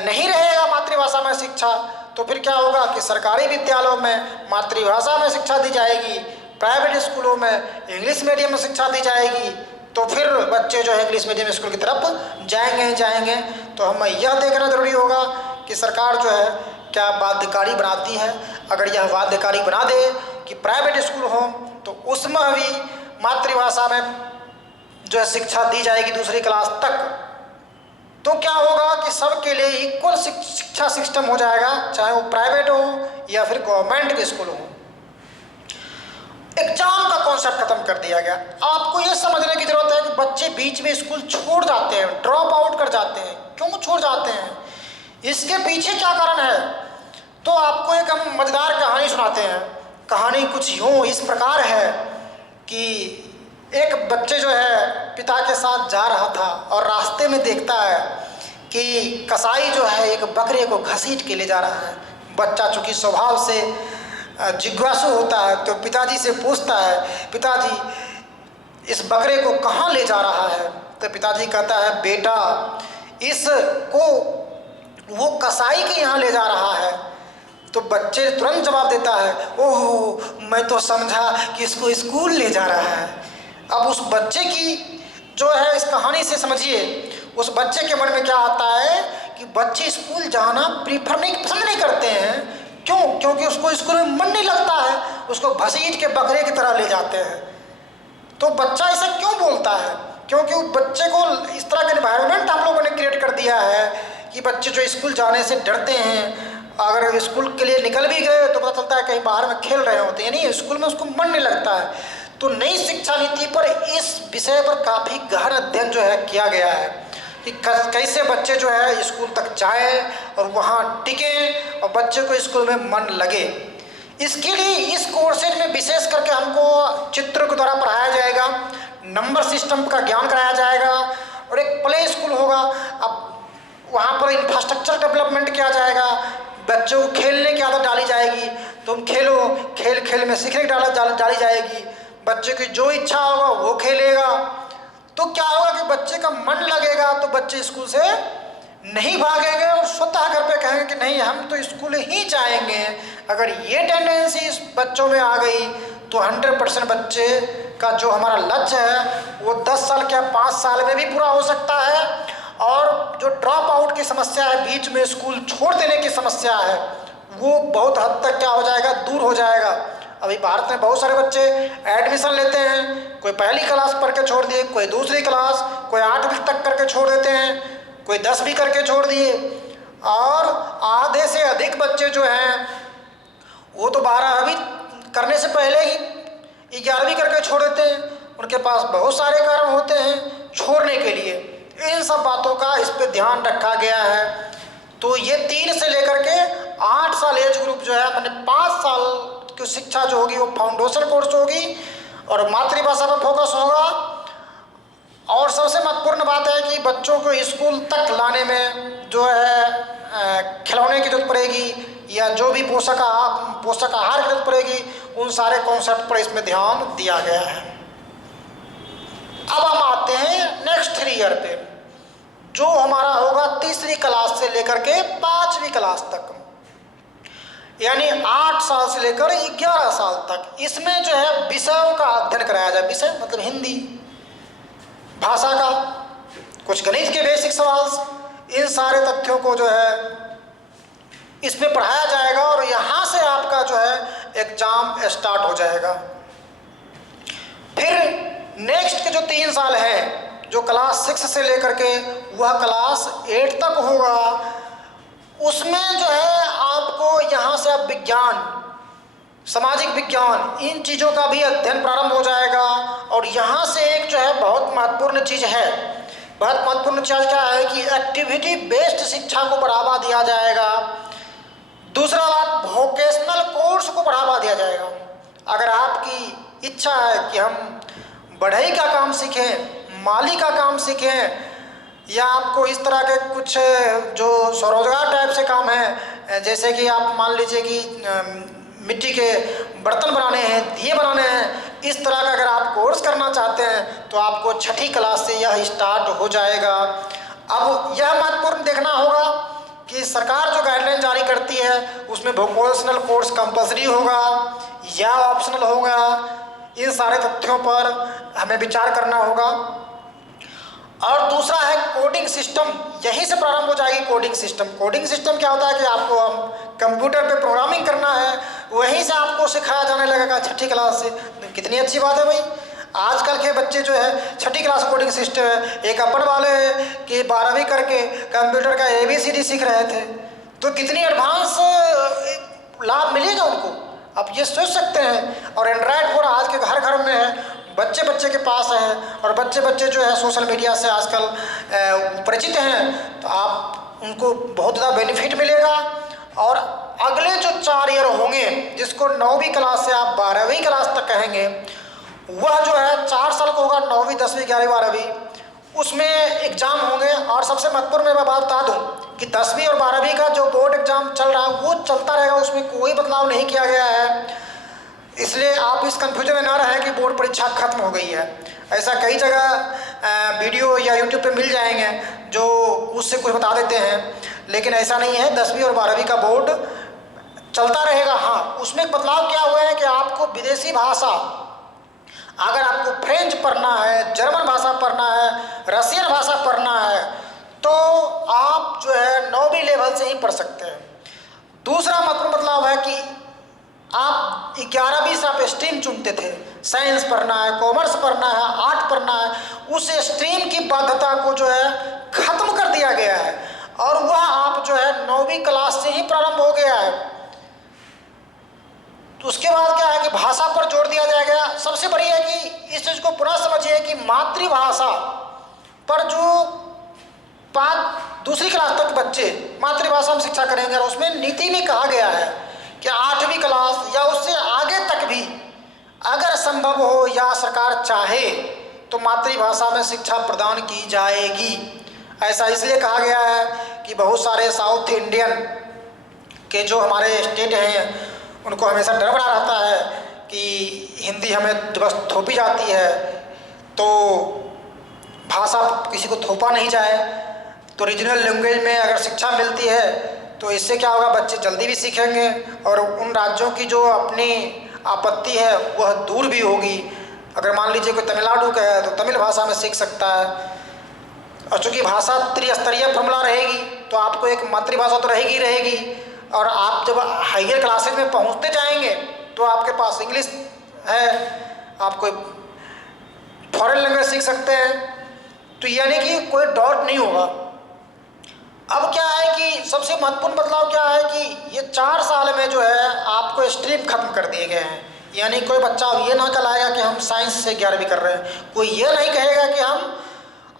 नहीं रहेगा मातृभाषा में शिक्षा तो फिर क्या होगा कि सरकारी विद्यालयों में मातृभाषा में शिक्षा दी जाएगी, प्राइवेट स्कूलों में इंग्लिश मीडियम में शिक्षा दी जाएगी, तो फिर बच्चे जो है इंग्लिश मीडियम स्कूल की तरफ जाएंगे। तो हमें यह देखना जरूरी होगा कि सरकार जो है क्या बाध्यकारी बनाती है। अगर यह बाध्यकारी बना दे कि प्राइवेट स्कूल हो तो उसमें भी मातृभाषा में जो है शिक्षा दी जाएगी दूसरी क्लास तक, तो क्या होगा कि सबके लिए इक्वल शिक्षा सिस्टम हो जाएगा, चाहे वो प्राइवेट हो या फिर गवर्नमेंट के स्कूल हो। एग्जाम का कॉन्सेप्ट खत्म कर दिया गया। आपको ये समझने की जरूरत है कि बच्चे बीच में स्कूल छोड़ जाते हैं, ड्रॉप आउट कर जाते हैं। क्यों छोड़ जाते हैं, इसके पीछे क्या कारण है, तो आपको एक हम मजेदार कहानी सुनाते हैं। कहानी कुछ यूँ इस प्रकार है कि एक बच्चे जो है पिता के साथ जा रहा था और रास्ते में देखता है कि कसाई जो है एक बकरे को घसीट के ले जा रहा है। बच्चा चूँकि स्वभाव से जिज्ञासु होता है तो पिताजी से पूछता है, पिताजी इस बकरे को कहाँ ले जा रहा है। तो पिताजी कहता है, बेटा इसको वो कसाई के यहाँ ले जा रहा है। तो बच्चे तुरंत जवाब देता है, ओह मैं तो समझा कि इसको स्कूल ले जा रहा है। अब उस बच्चे की जो है इस कहानी से समझिए, उस बच्चे के मन में क्या आता है कि बच्चे स्कूल जाना पसंद नहीं करते हैं। क्यों? क्योंकि उसको स्कूल में मन नहीं लगता है, उसको घसीट के बकरे की तरह ले जाते हैं। तो बच्चा ऐसा क्यों बोलता है? क्योंकि उस बच्चे को इस तरह का एनवायरनमेंट हम लोगों ने क्रिएट कर दिया है कि बच्चे जो स्कूल जाने से डरते हैं। अगर स्कूल के लिए निकल भी गए तो पता चलता है कहीं बाहर में खेल रहे होते हैं, यानी स्कूल में उसको मन नहीं लगता है। तो नई शिक्षा नीति पर इस विषय पर काफ़ी गहन अध्ययन जो है किया गया है कि कैसे बच्चे जो है स्कूल तक जाए और वहाँ टिकें और बच्चे को स्कूल में मन लगे। इसके लिए इस कोर्सेज में विशेष करके हमको चित्र के द्वारा पढ़ाया जाएगा, नंबर सिस्टम का ज्ञान कराया जाएगा और एक प्ले स्कूल होगा। अब वहाँ पर इंफ्रास्ट्रक्चर डेवलपमेंट किया जाएगा, बच्चों को खेलने की आदत डाली जाएगी। तुम खेलो, खेल खेल में सीखने की डाली जाएगी। बच्चे की जो इच्छा होगा वो खेलेगा। तो क्या होगा कि बच्चे का मन लगेगा तो बच्चे स्कूल से नहीं भागेंगे और स्वतः घर पे कहेंगे कि नहीं हम तो स्कूल ही जाएंगे। अगर ये टेंडेंसी इस बच्चों में आ गई तो 100% बच्चे का जो हमारा लक्ष्य है वो 10 साल या 5 साल में भी पूरा हो सकता है। और जो ड्रॉप आउट की समस्या है, बीच में स्कूल छोड़ देने की समस्या है, वो बहुत हद तक क्या हो जाएगा, दूर हो जाएगा। अभी भारत में बहुत सारे बच्चे एडमिशन लेते हैं, कोई पहली क्लास पढ़ के छोड़ दिए, कोई दूसरी क्लास, कोई 8वीं तक करके छोड़ देते हैं, कोई 10वीं करके छोड़ दिए। और आधे से अधिक बच्चे जो हैं वो तो 12वीं करने से पहले ही 11वीं करके छोड़ देते हैं। उनके पास बहुत सारे कारण होते हैं छोड़ने के लिए। इन सब बातों का इस पर ध्यान रखा गया है। तो ये 3 से लेकर के 8 साल एज ग्रुप जो है, मैंने 5 साल की शिक्षा जो होगी वो फाउंडेशन कोर्स होगी और मातृभाषा पर फोकस होगा। और सबसे महत्वपूर्ण बात है कि बच्चों को स्कूल तक लाने में जो है खिलौने की जरूरत पड़ेगी या जो भी पोषक आहार की जरूरत पड़ेगी, उन सारे कॉन्सेप्ट पर इसमें ध्यान दिया गया है। अब हम आते हैं नेक्स्ट 3 ईयर पे, जो हमारा होगा तीसरी क्लास से लेकर के 5वीं क्लास तक, यानी 8 साल से लेकर 11 साल तक। इसमें जो है विषयों का अध्ययन कराया जाए। विषय मतलब हिंदी भाषा का, कुछ गणित के बेसिक सवाल, इन सारे तथ्यों को जो है इसमें पढ़ाया जाएगा और यहाँ से आपका जो है एग्जाम स्टार्ट हो जाएगा। फिर नेक्स्ट के जो 3 साल हैं, जो क्लास 6 से लेकर के वह क्लास 8 तक होगा, उसमें जो है आपको यहाँ से अब विज्ञान, सामाजिक विज्ञान, इन चीज़ों का भी अध्ययन प्रारंभ हो जाएगा। और यहाँ से एक जो है बहुत महत्वपूर्ण चीज़ है, बहुत महत्वपूर्ण चीज़ क्या है कि एक्टिविटी बेस्ड शिक्षा को बढ़ावा दिया जाएगा। दूसरा बात, वोकेशनल कोर्स को बढ़ावा दिया जाएगा। अगर आपकी इच्छा है कि हम बढ़ई का काम सीखें, माली का काम सीखें, या आपको इस तरह के कुछ जो स्वरोजगार टाइप से काम है, जैसे कि आप मान लीजिए कि मिट्टी के बर्तन बनाने हैं, दिए बनाने हैं, इस तरह का अगर आप कोर्स करना चाहते हैं तो आपको 6ठी क्लास से यह स्टार्ट हो जाएगा। अब यह महत्वपूर्ण देखना होगा कि सरकार जो गाइडलाइन जारी करती है उसमें वोकेशनल कोर्स कंपलसरी होगा या ऑप्शनल होगा, इन सारे तथ्यों पर हमें विचार करना होगा। और दूसरा है कोडिंग सिस्टम, यहीं से प्रारंभ हो जाएगी कोडिंग सिस्टम। कोडिंग सिस्टम क्या होता है कि आपको कंप्यूटर पे प्रोग्रामिंग करना है, वहीं से आपको सिखाया जाने लगेगा 6ठी क्लास से। कितनी अच्छी बात है भाई, आजकल के बच्चे जो है 6ठी क्लास कोडिंग सिस्टम है। एक अपन वाले कि 12वीं करके कंप्यूटर का ABCD सीख रहे थे, तो कितनी एडवांस लाभ मिलेगा उनको, आप ये सोच सकते हैं। और एंड्रॉयड फ़ोन आज के घर घर में है, बच्चे बच्चे के पास है, और बच्चे बच्चे जो है सोशल मीडिया से आजकल परिचित हैं, तो आप उनको बहुत ज़्यादा बेनिफिट मिलेगा। और अगले जो 4 ईयर होंगे, जिसको 9वीं क्लास से आप 12वीं क्लास तक कहेंगे, वह जो है 4 साल का होगा, 9वीं 10वीं 11वीं 12वीं, उसमें एग्ज़ाम होंगे। और सबसे महत्वपूर्ण मैं बात बता दूँ कि 10वीं और 12वीं का जो बोर्ड एग्ज़ाम चल रहा है वो चलता रहेगा, उसमें कोई बदलाव नहीं किया गया है। इसलिए आप इस कन्फ्यूजन में ना रहें कि बोर्ड परीक्षा खत्म हो गई है। ऐसा कई जगह वीडियो या यूट्यूब पे मिल जाएंगे जो उससे कुछ बता देते हैं, लेकिन ऐसा नहीं है। 10वीं और 12वीं का बोर्ड चलता रहेगा। हाँ, उसमें बदलाव क्या हुआ है कि आपको विदेशी भाषा, अगर आपको फ्रेंच पढ़ना है, जर्मन भाषा पढ़ना है, रशियन भाषा पढ़ना है, तो आप जो है 9वीं लेवल से ही पढ़ सकते हैं। दूसरा महत्वपूर्ण बदलाव है कि आप 11वीं से आप स्ट्रीम चुनते थे, साइंस पढ़ना है, कॉमर्स पढ़ना है, आर्ट पढ़ना है, उस स्ट्रीम की बाध्यता को जो है खत्म कर दिया गया है, और वह आप जो है 9वीं क्लास से ही प्रारंभ हो गया है। तो उसके बाद क्या है कि भाषा पर जोर दिया जाएगा। सबसे बड़ी है कि इस चीज़ को पुनः समझिए कि मातृभाषा पर जो दूसरी क्लास तक बच्चे मातृभाषा में शिक्षा करेंगे, और उसमें नीति में कहा गया है कि 8वीं क्लास या उससे आगे तक भी अगर संभव हो या सरकार चाहे तो मातृभाषा में शिक्षा प्रदान की जाएगी। ऐसा इसलिए कहा गया है कि बहुत सारे साउथ इंडियन के जो हमारे स्टेट हैं उनको हमेशा डर बना रहता है कि हिंदी हमें बस थोपी जाती है, तो भाषा किसी को थोपा नहीं जाए। तो रीजनल लैंग्वेज में अगर शिक्षा मिलती है तो इससे क्या होगा, बच्चे जल्दी भी सीखेंगे और उन राज्यों की जो अपनी आपत्ति है वह दूर भी होगी। अगर मान लीजिए कोई तमिलनाडु का है तो तमिल भाषा में सीख सकता है, और चूँकि भाषा त्रिस्तरीय फॉर्मूला रहेगी तो आपको एक मातृभाषा तो रहेगी रहेगी, और आप जब हायर क्लासेज में पहुँचते जाएंगे तो आपके पास इंग्लिश है, आप कोई फॉरेन लैंग्वेज सीख सकते हैं, तो यानी कि कोई डाउट नहीं होगा। अब क्या है कि सबसे महत्वपूर्ण बदलाव क्या है कि ये 4 साल में जो है आपको स्ट्रीम खत्म कर दिए गए हैं। यानी कोई बच्चा अब ये ना कहलाएगा कि हम साइंस से 11वीं कर रहे हैं, कोई ये नहीं कहेगा कि हम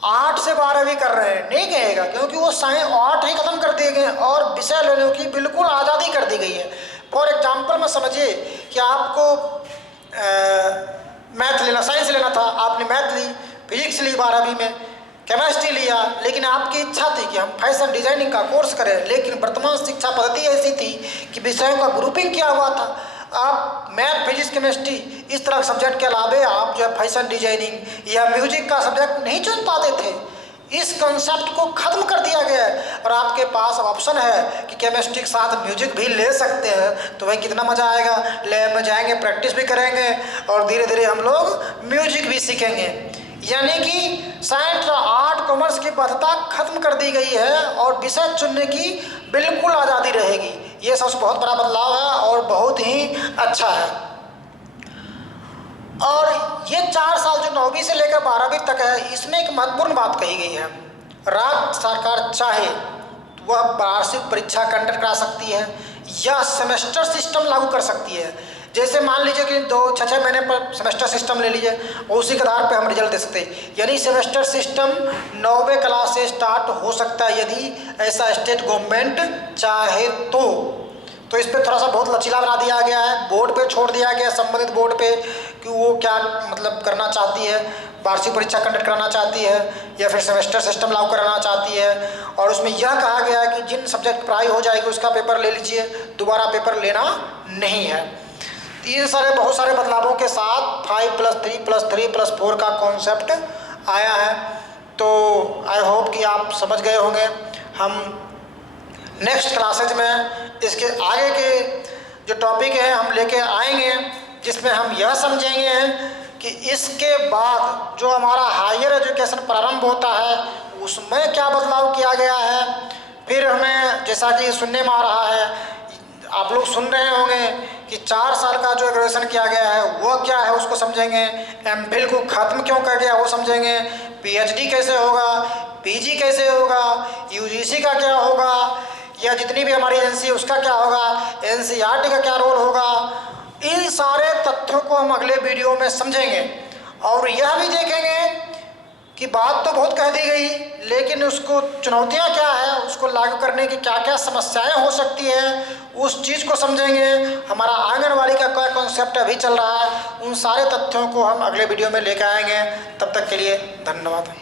8 से 12वीं कर रहे हैं, नहीं कहेगा, क्योंकि वो साइंस 8 ही खत्म कर दिए गए और विषय लेने की बिल्कुल आज़ादी कर दी गई है। फॉर एग्जाम्पल में समझिए कि आपको मैथ लेना, साइंस लेना था, आपने मैथ ली, फिजिक्स ली 12वीं में, केमिस्ट्री लिया, लेकिन आपकी इच्छा थी कि हम फैशन डिजाइनिंग का कोर्स करें, लेकिन वर्तमान शिक्षा पद्धति ऐसी थी कि विषयों का ग्रुपिंग किया हुआ था। आप मैथ फिजिक्स केमिस्ट्री इस तरह के सब्जेक्ट के अलावे आप जो है फैशन डिजाइनिंग या म्यूजिक का सब्जेक्ट नहीं चुन पाते थे। इस कंसेप्ट को खत्म कर दिया गया है और आपके पास ऑप्शन है कि केमिस्ट्री के साथ म्यूजिक भी ले सकते हैं। तो वही कितना मज़ा आएगा, लैब में जाएंगे, प्रैक्टिस भी करेंगे और धीरे धीरे हम लोग म्यूजिक भी सीखेंगे। यानी कि साइंस आर्ट कॉमर्स की बाध्यता खत्म कर दी गई है और विषय चुनने की बिल्कुल आज़ादी रहेगी। ये सबसे बहुत बड़ा बदलाव है और बहुत ही अच्छा है। और ये 4 साल जो 9वीं से लेकर 12वीं तक है, इसमें एक महत्वपूर्ण बात कही गई है। राज्य सरकार चाहे तो वह वार्षिक परीक्षा कंडक्ट करा सकती है या सेमेस्टर सिस्टम लागू कर सकती है। जैसे मान लीजिए कि 6 महीने पर सेमेस्टर सिस्टम ले लीजिए और उसी के आधार पे हम रिजल्ट दे सकते हैं। यानी सेमेस्टर सिस्टम 9वें क्लास से स्टार्ट हो सकता है यदि ऐसा स्टेट गवर्नमेंट चाहे तो इस पर थोड़ा सा बहुत लचीला बना दिया गया है। बोर्ड पे छोड़ दिया गया, संबंधित बोर्ड पे, कि वो क्या मतलब करना चाहती है, वार्षिक परीक्षा कंडक्ट कराना चाहती है या फिर सेमेस्टर सिस्टम लागू कराना चाहती है। और उसमें यह कहा गया है कि जिन सब्जेक्ट पढ़ाई हो जाएगी उसका पेपर ले लीजिए, दोबारा पेपर लेना नहीं है। बहुत सारे बदलावों के साथ 5+3+3+4 का कॉन्सेप्ट आया है। तो आई होप कि आप समझ गए होंगे। हम नेक्स्ट क्लासेज में इसके आगे के जो टॉपिक है हम लेके आएंगे, जिसमें हम यह समझेंगे कि इसके बाद जो हमारा हायर एजुकेशन प्रारंभ होता है उसमें क्या बदलाव किया गया है। फिर हमें जैसा कि सुनने में आ रहा है, आप लोग सुन रहे होंगे कि 4 साल का जो ग्रेजुएशन किया गया है वह क्या है उसको समझेंगे। एमफिल को ख़त्म क्यों कर दिया वो समझेंगे। पीएचडी कैसे होगा, पीजी कैसे होगा, यूजीसी का क्या होगा, या जितनी भी हमारी एजेंसी है उसका क्या होगा, एनसीईआरटी का क्या रोल होगा। इन सारे तथ्यों को हम अगले वीडियो में समझेंगे और यह भी देखेंगे कि बात तो बहुत कह दी गई, लेकिन उसको चुनौतियां क्या है, उसको लागू करने की क्या क्या समस्याएं हो सकती है, उस चीज़ को समझेंगे। हमारा आंगनवाड़ी का क्या कॉन्सेप्ट अभी चल रहा है, उन सारे तथ्यों को हम अगले वीडियो में लेकर आएंगे। तब तक के लिए धन्यवाद।